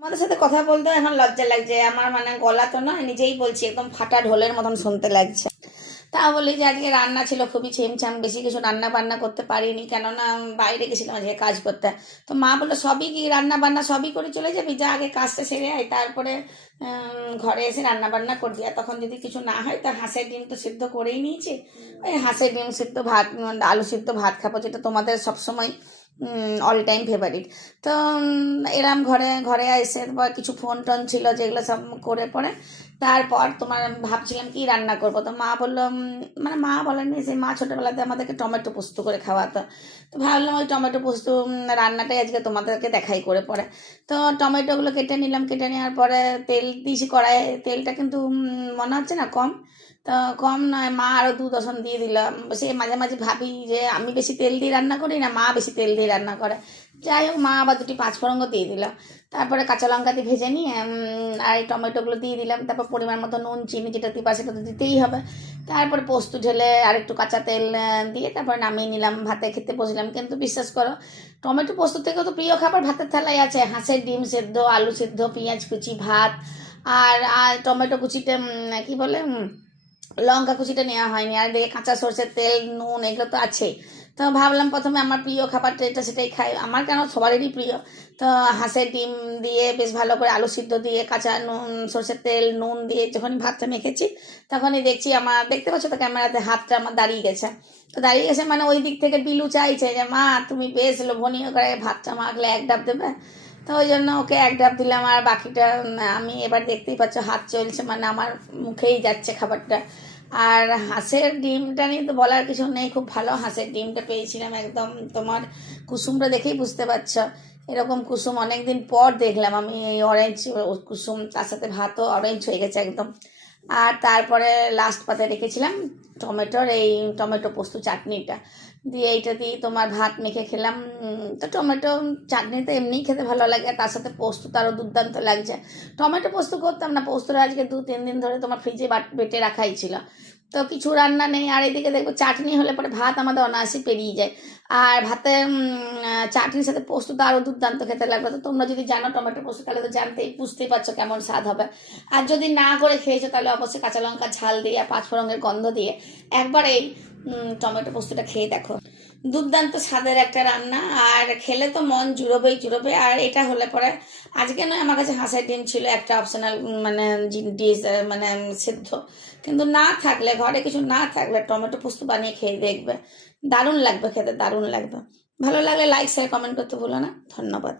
তোমাদের সাথে কথা বলতেও এখন লজ্জা লাগছে আমার, মানে গলা তো নয়, নিজেই বলছি একদম ফাটা ঢোলের মতন শুনতে লাগছে। তা বলি যে আজকে রান্না ছিল খুবই ছিমছাম, বেশি কিছু রান্না বান্না করতে পারিনি, কেননা বাইরে গেছিলাম আজকে কাজ করতে। তো মা বললো সবই কি রান্না বান্না সবই করে চলে যাবি, যা আগে কাজটা সেরে আয়, তারপরে ঘরে এসে রান্না বান্না করবি। আর তখন যদি কিছু না হয় তা হাঁসের ডিম তো সিদ্ধ করেই নিয়েছি, ওই হাঁসের ডিম সিদ্ধ ভাত, আলু সিদ্ধ ভাত খাবো, যেটা তোমাদের সবসময় অল টাইম ফেভারিট। তো এরম ঘরে ঘরে এসে বা কিছু ফোন টোন ছিল যেগুলো সব করে পরে তারপর তোমার ভাবছিলাম কি রান্না করব। তো মা বললো মানে মা বলেনি, যে মা ছোটোবেলাতে আমাদেরকে টমেটো পোস্ত করে খাওয়াতো। তো ভাবলাম ওই টমেটো পোস্ত রান্নাটাই আজকে তোমাদেরকে দেখাই করে পরে। তো টমেটোগুলো কেটে নিলাম, কেটে নেওয়ার পরে তেল দিয়েছি কড়াইয়ে, তেলটা কিন্তু মনে হচ্ছে না কম, তো কম নয়, মা আরও 2 দশন দিয়ে দিলাম। সে মাঝে মাঝে ভাবি যে আমি বেশি তেল দিয়ে রান্না করি না মা বেশি তেল দিয়ে রান্না করে। যাই হোক, মা আবার 2টি পাঁচফোড়ন দিয়ে দিল। তারপরে কাঁচা লঙ্কা দিয়ে ভেজে নিয়ে আর এই টমেটোগুলো দিয়ে দিলাম। তারপর পরিমাণ মতো নুন চিনি যেটা দিবা সেটা তো দিতেই হবে। তারপরে পোস্ত ঢেলে আর একটু কাঁচা তেল দিয়ে তারপরে নামিয়ে নিলাম, ভাতে খেতে বসলাম। কিন্তু বিশ্বাস করো, টমেটো পোস্ত থেকেও তো প্রিয় খাবার ভাতের থালায় আছে হাঁসের ডিম সেদ্ধ, আলু সেদ্ধ, পেঁয়াজ কুচি, ভাত। আর আর টমেটো কুচিটা কি বলে লঙ্কা কুচিটা নেওয়া হয়নি, আর দেখে কাঁচা সরষের তেল নুন এগুলো তো আছেই। তো ভাবলাম প্রথমে আমার প্রিয় খাবারটা এটা সেটাই খাই, আমার কেন সবারই প্রিয়। তো হাঁসের ডিম দিয়ে বেশ ভালো করে আলু সিদ্ধ দিয়ে কাঁচা নুন সরষের তেল নুন দিয়ে যখনই ভাতটা মেখেছি, তখনই দেখছি আমার, দেখতে পাচ্ছ তো ক্যামেরাতে, হাতটা আমার দাঁড়িয়ে গেছে। তো দাঁড়িয়ে গেছে মানে ওই দিক থেকে বিলু চাইছে যে মা তুমি বেশ লোভনীয় করে ভাতটা মাখলে এক ডাব দেবে। তো ওই জন্য ওকে এক ডাব দিলাম, আর বাকিটা আমি এবার দেখতেই পাচ্ছ হাত চলছে, মানে আমার মুখেই যাচ্ছে খাবারটা। আর হাঁসের ডিমটা নিয়ে তো বলার কিছু নেই, খুব ভালো হাঁসের ডিমটা পেয়েছিলাম একদম। তোমার কুসুমটা দেখেই বুঝতে পারছ, এরকম কুসুম অনেকদিন পর দেখলাম আমি, এই অরেঞ্জ কুসুম, তার সাথে ভাতও অরেঞ্জ হয়ে গেছে একদম। আর তারপরে লাস্ট পাতে রেখেছিলাম টমেটোর এই টমেটো পোস্ত চাটনিটা, দিয়ে এইটা দিয়ে তোমার ভাত মেখে খেলাম। তো টমেটো চাটনিতে এমনিই খেতে ভালো লাগে, আর তার সাথে পোস্ত তো আরও দুর্দান্ত লাগছে। টমেটো পোস্ত করতাম না, পোস্তটা আজকে 2-3 দিন ধরে তোমার ফ্রিজে বেটে রাখাই ছিল। তো কিছু রান্না নেই, আর এদিকে দেখবো চাটনি হলে পরে ভাত আমাদের অনায়াসে পেরিয়ে যায়। আর ভাতে চাটনির সাথে পোস্ত তো আরও দুর্দান্ত খেতে লাগবে। তো তোমরা যদি জানো টমেটো পোস্ত তাহলে তো জানতেই বুঝতেই পারছো কেমন স্বাদ হবে। আর যদি না করে খেয়েছো তাহলে অবশ্যই কাঁচা লঙ্কা ঝাল দিয়ে আর পাঁচফোড়নের গন্ধ দিয়ে একবার এই টমেটো পোস্তটা খেয়ে দেখো, দুর্দান্ত স্বাদের একটা রান্না। আর খেলে তো মন জুড়বেই জুড়বে। আর এটা হলে পরে আজকে নয়, আমার কাছে হাঁসের ডিম ছিল একটা অপশনাল মানে ডিশ, মানে সিদ্ধ। কিন্তু না থাকলে, ঘরে কিছু না থাকলে টমেটো পোস্ত বানিয়ে খেয়ে দেখবে, দারুণ লাগবে খেতে, দারুণ লাগবে। ভালো লাগলে লাইক শেয়ার কমেন্ট করতে ভুলো না। ধন্যবাদ।